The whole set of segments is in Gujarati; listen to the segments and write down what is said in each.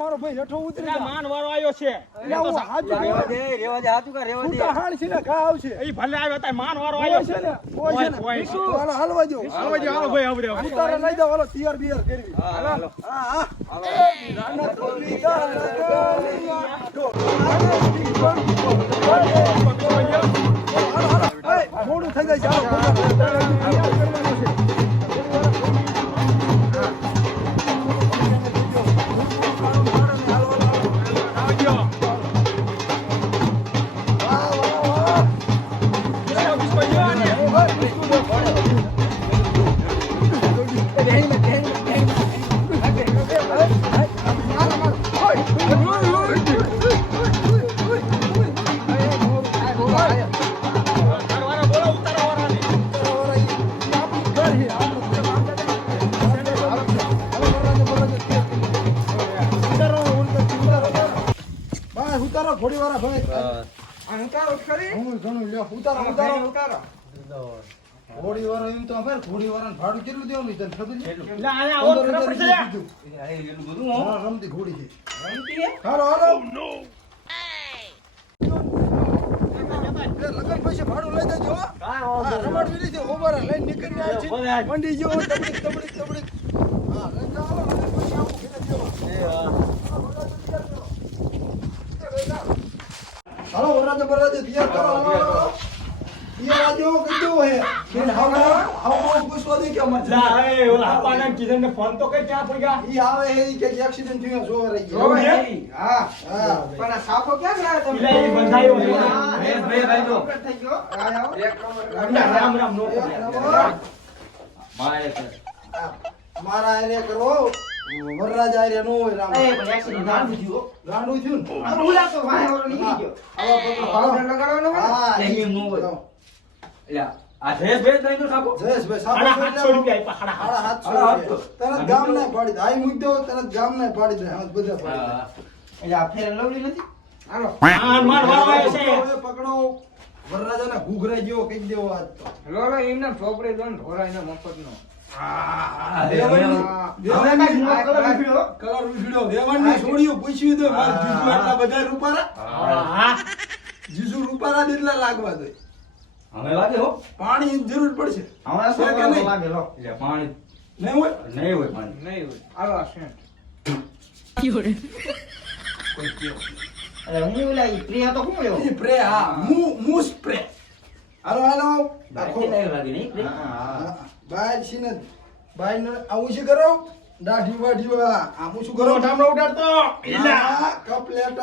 મારો ભાઈ લઠો ઉતરી જા. માન વાળો આવ્યો છે. એટલે હું હાચું રેવા દે રેવા દે હાચું કર રેવા દે. તો હાણ છે ને ઘા આવશે. એ ભલે આવ્યો તાય માન વાળો આવ્યો છે ને કોઈ છે ને. હાલો હાલવા દો. હાલવા દો હાલો ભાઈ આવડે. ઉતારે લઈ દો હાલો તૈયાર બિયાર કરવી. હાલો. હા હા. રાના ટોલી દાણા ગાલિયા, ટોલાના ઘોડી વાળા ભાઈ હા. હું ઘણું લ્યો ઉતારો ઉતારો ઘોડી વાળો એમ તો ખબર ઘોડી વાળાને ભાડું કેટલું દેવાનું તને ખબર છે? એટલે આવો એટલું બધું હા, રમતી ઘોડી છે. રમતી હે? હાલો હાલો. લગન પછી ભાડું લઈ દેજો રમાડવી નથી ઓવર લઈને નીકળી જાય છે મંડી જેવો તબડીક તબડીક તબડીક હા લઈ જાઓ, હાલો, લગન પછી આવું ઘેરે દેવા. એ હા. હાલો વરાજો બરાજો તૈયાર કરો આજો કઈ દેવો હે. બેન હાવ હાવ પૂછવા દે કે લા, એ ઓલા અપાના કીધું ને ફોન તો કઈ ક્યાં પડી ગયા ઈ આવે હે ઈ કે એક્સિડન્ટ થયો જોવા રહી રહી? હા હા. પણ આ સાપો ક્યાં ગયા તમે? એ બંધાયો. હા, ભાઈ જો. ઓપરેટ થઈ ગયો. આ આવો. રામ રામ રામ નો એક મારા એક મારા એને કરવો વરરાજા આર્યા નો રામ. એ પણ accident ગાંડું થયું ગાંડું થયું આ ઉલા તો વાહે વાળો નીકળી ગયો. આવા પગલું પાવડર લગાડવાનો હા એ નો હોય. આ ડ્રેસ ભેજ નહીં તો સાપો જયેશભાઈ સાડા સાબુ સાતસો રૂપિયા આપ્યા, સાડા સાડા સાતસો. સાતસો રૂપિયા. તરત ગામ ના પાડી દે. આઈ તરત ગામ ના પાડી દે. હા બધા પાડી દે. એટલે આ ફેર લવલી નથી? આનો માન માન વાળો આવ્યો છે. પકડો. વરરાજાના ઘૂઘરા જેવો કઈ દેવો આજ તો. લો, લો, એમને ચોપડે દો ને વેવાણની- હા. વેવાણની આ colour colour video colour video વેવાણની છોડીઓ પૂછ્યું તો મારા હા. જીજુ રૂપારા. હા. હા. જીજુ રૂપારા જ એટલા લાગવા દે હવે લાગે હો. પાણી જરૂર પડશે. નહીં? લાગે, લો. એટલે પાણી નહીં હોય? નહીં હોય પાણી. નહીં હોય. હાલો, અરે હું ઓલા ઈ પ્રિયા તો શું એવો? સ્પ્રે હા. મુ મુ સ્પ્રે હાલો હાલો. આખો નહીં લાગે નહીં હા, બાય છીને ભાઈ ને આવું શું કરો? દાઢી વાઢી આ આવું શું કરો? ઠામડો ઉડાડતો. એલા કપ કપલેટ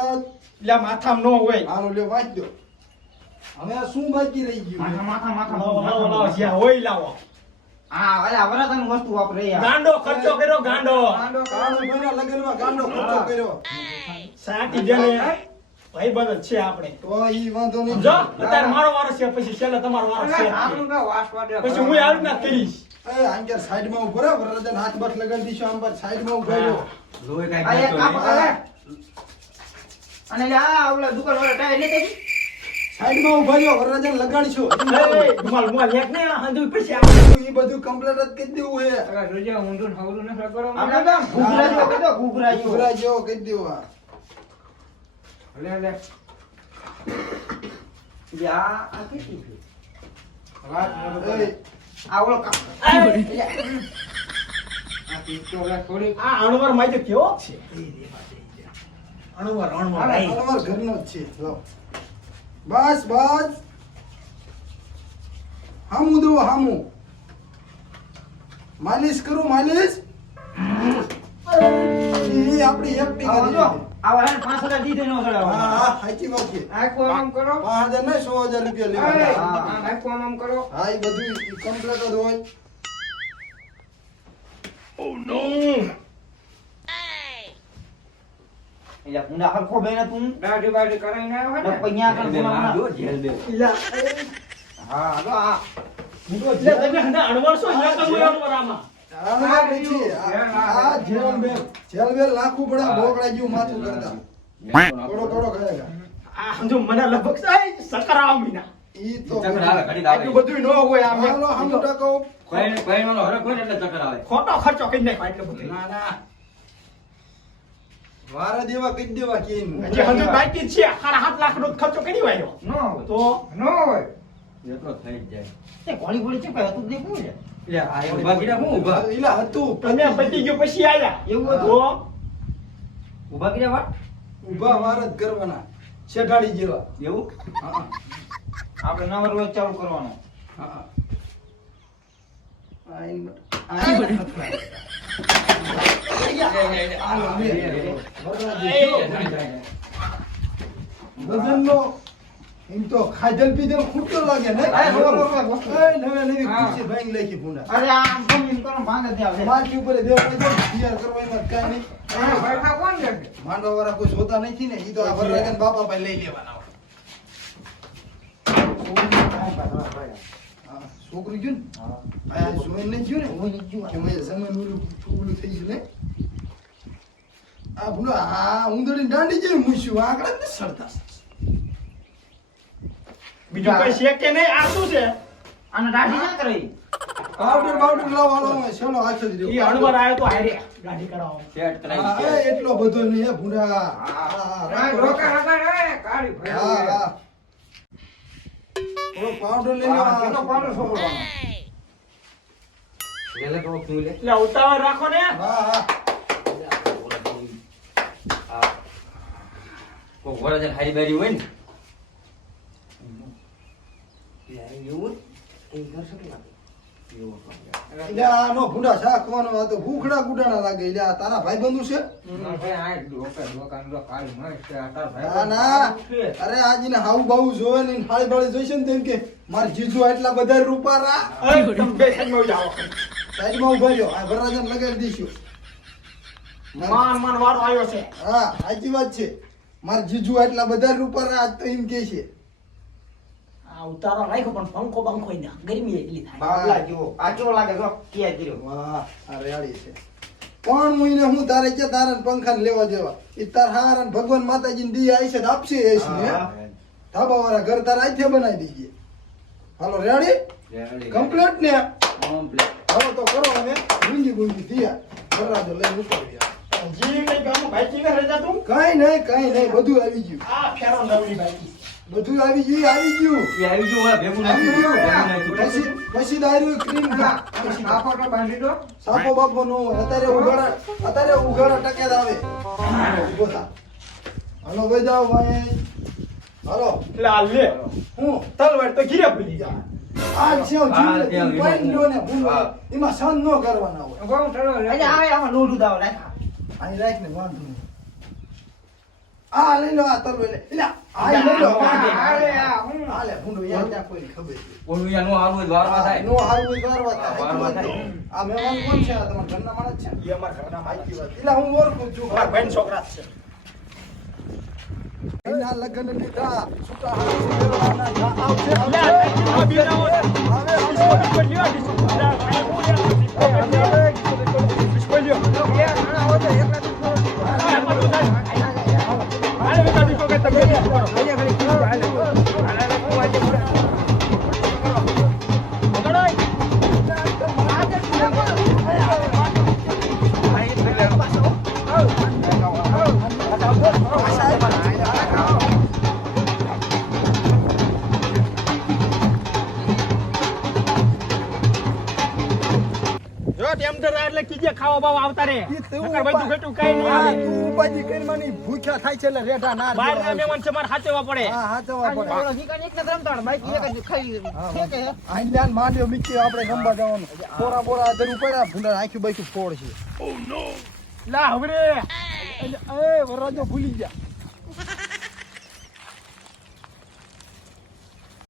એલા માથામ નો હોય. હાલો લે વાંચ દો. હવે આ શું બાકી રહી ગયું? માથા, માથા, માથા, લાવો, હોય લાવો. હા, ઓલા વરાછાની વસ્તુ વાપરે યાર. ગાંડો ખર્ચો કર્યો ગાંડો. ગાંડો ગાંડો લગ્નમાં ગાંડો ખર્ચો કર્યો. સાટી જને ભાઈબંધ છે આપણે. તો ઈ વાંધો નહીં. જો અત્યારે મારો વારો છે પછી છેલ્લે તમારો વારો છે. આપણું કાં વાસ વાડે પછી હું આવું. ના કરીશ. એ આંકેર સાઈડમાં ઊભો રહ્યો વરરાજન હાથ બાથ લગાડી દીશો આમ પર સાઈડમાં ઊભો રહ્યો લોહી આ કાંઈ એક કાપડ નહીં. કરે. અને આ આવલા દુકાન વાળા ટાયર લેતા સાઈડમાં ઊભો રહ્યો વરરાજન લગાડશો માલ રૂમાલ, એક ને આ પછી આ ઈ બધું કમ્પ્લેટ જ કરી દેવું હે અલા, જોજે ઊંધું ને હવરું નથી કરો. આપણે તો આમ ઘૂઘરા જેવો કીધો, ઘૂઘરા જો ઘૂઘરા જો કરી દેવું આ લે, લે. યા આ- આ કેટલી છે? વાત ન આ ઓલો કાપ- આ પીસ્તો ઓલા થોડીક. આ અણવરમાં કેવો છે? અણવર અણવર હાલે, ઘરનો જ છે. બસ બસ. હામું દો હામું. માલિશ કરું માલિશ. આપણી હતી જો, આવો હા હા સાચી વાત છે આખું આમ આમ કરો. પાંચ હજાર નહીં રૂપિયા અરે, લેવાના આમ આખું આમ આમ કરો. હા એ બધું કમ્પ્લીટ જ હોય હમ. એટલે ઊંડા હરખો બેને તું દાઢી બાઢી કરાઈને આવ્યો હોય ને? પૈયા જેલ. હા, જો આ. એટલે તમે હંધા અણવર અહીંયા તો કોઈ અણવર આમાં. આ પછી આ આ જેલ બેલ જેલ બેલ નાખવું પડે બોકડા જેવું માથું કરતા. થોડો થોડો ખાયેગા આ સમજો મને લગભગ સાહેબ સકર આવ ઈ તો ચક્કર આવે, ઘડીક આવે. આટલું બધું ન હોય આમ. હાલો હામું ટકો. કોઈને- કોઈનો હરખ હોય એટલે ચક્કર આવે. ખોટો ખર્ચો કરી નાખ્યો એટલે બધું. ના ના. વારા દેવા કઈ દેવા કે. હજી હજુ બાકી છે. સાડા સાત લાખ નો ખર્ચો કરી વાયો ન તો? ન હોય. એટલો થઈ જાય. તે ઘોડી ઘોડી ચૂપ હતું તે છે? ઊભા કર્યા હું ઊભા ઈલા હતું તમે પતી ગયો. પછી આયા. એવું હતું? ઊભા કર્યા વાત? ઊભા વાર જ કરવાના. શેઠાડી જેવા. એવું? હા. આપણે નવો રોજ ચાલુ કરવાનો. હા. આ એમ- આ એમ લે. તો ખાધેલ પીધેલ ખૂટતો લાગે ને? હા, નવે નવી હા. ખુરશી ભાંગી નાખી ભૂંડા. અરે આમ ગમે કરો ભાંગે જ આવે. માથે ઉપર દેવ પડે છે, તૈયાર કરવા એમાં કાંઈ નહીં. બેઠા કોણ છે માંડવા વાળા કોઈ જોતા નથી ને? ઈ તો આ વરરાજાના બાપા પાસે લઈ લેવાના હોય. ગયું ને? આ જોઈને નહીં ગયું ને? કે મેં સમય ઓલું ઓલું થઈ ગયું ને? આ ભૂલો આ ઉંદડી દાંડી જેવી મૂછ્યું. આંકડા ને સરતા સડતા બીજું કઈ છે કે નહીં? આ શું છે? અને ગાડી ના કરી પાવડર પાવડર લાવવાનો હોય ચલો હાથે જ એ હળવર આયો તો હારે ગાડી કરાવો. સેટ કરાઈ હા, છે. એ એટલો બધો નહીં હે ભૂંડા. હા, હા, રોકા રોકા રે કાળી હા, ભાઈ. હા. ઓ પાવડર લઈ લો કેનો પાવડર છોકરો વેલા થોડો ફ્યુ લે. એટલે ઉતાવળ રાખો ને. હા, હા. આ કોઈ વરરાજાને હારી બેરી હોય ને એવું એ કે લાગે? એટલે આ ભૂંડા શાકવાનો આ તો ભૂખડા ગુડાણા લાગે. એટલે તારા ભાઈ આ રોકા રોકા નો કાળી મસ્ત આ તાર ભાઈ ના ના. અરે આજને હાવ બાવ જોવે ને થાળી બાળી જોઈશે ને તેમ કે માર જીજુ એટલા બધા રૂપારા સાઈડમાં ઊભા રહ્યો. આ વરરાજાને લગાડી દઈશું. માન માન વારો આવ્યો છે. હા સાચી વાત છે. માર જીજુ આટલા બધા રૂપારા આજ તો એમ કે છે. આ ઉતારો રાખ્યો પણ પંખો બંખો ને ગરમી એટલી થાય બાબલા જેવો આ લાગે જો કે કર્યો વાહ આ રેડી છે પણ હું એને હું તારે કે તારે પંખા લેવા જેવા એ તાર હાર ભગવાન માતાજી દી આવી છે તો આપશે એ છે ધાબા વાળા ઘર તારા આથે બનાવી દઈએ હાલો રેડી રેડી. કમ્પ્લીટ ને કમ્પ્લીટ હવે તો કરો અને ગુંજી ગુંજી દિયા વરરાજો લઈને ગયા જીવ નહીં ગામમાં ભાઈ ને રજા તું કઈ નહીં કઈ નહીં બધું આવી ગયું આ ફેરો નવરી બાકી બધું આવી ગયું આવી ગયું. એ આવી ગયું ઓલા ભેગું આવી ગયું. પછી પછી દારૂ ક્રીમ આ ફોટો બાંધી દો. સાપો બાપો નો અત્યારે ઉઘાડા અત્યારે ઉઘાડા ટકે આવે. ઊભો થા. હાલો ભાઈ જાઓ ભાઈ. હાલો. લાલ લે. હું? તલવાર તો ઘીરે ભૂલી જા આ છે જીવ ત્યાં લો ને ભૂલ એમાં સન ન કરવાના હોય. ગોમ ચડો અરે આ આમાં લોઢું દાવ રાખ અહીં રાખ ને વાંધો આ લઈ લો આ તરવે લે એટલે આ લઈ લો અરે આ હું આ લે ભૂંડો યાર ત્યાં કોઈ ખબર ઓલું યા નો હાલવું હોય થાય. નો હારું વારવા થાય. વારવા થાય. આ મહેમાન કોણ છે આ તમારા ઘરના માણસ છે એ અમારા ઘરના સાચી વાત એટલે હું ઓળખું છું મારા ભાઈ છોકરા છે એના લગ્ન લીધા છૂટા હાથ. આ આવશે, લે, આ બીજાઓ છે. આવે, ડિસ્કો આવે. ડિસ્કો લ્યો, ડિસ્કો. લે, આ હું લ્યો, ડિસ્કો લ્યો. ડિસ્કો લ્યો. બે ઘણા હોતે એકલા તો આ એમાં તો થાય. હાલે, બેટા, ખાવા બાવા આવતા રે. તું નકર બધું ઘટું કઈ નહીં. આવે તું ઉપાજી કરી મને ભૂખ્યા થાય છે એટલે રેડા ના બાર ના મેમન છે માર હાચવા પડે. હા, હાચવા પડે. ઓલો નીકળ નીકળ રમતાડ બાઈક એક જ ખાઈ છે. કે આઈ ત્યાં માંડ્યો મીક્યો આપણે ગંબા જવાનું બોરા બોરા દર પડ્યા ભૂંડા આખી બાઈક ફોડ છે લા હવે એ વરરાજો ભૂલી ગયા.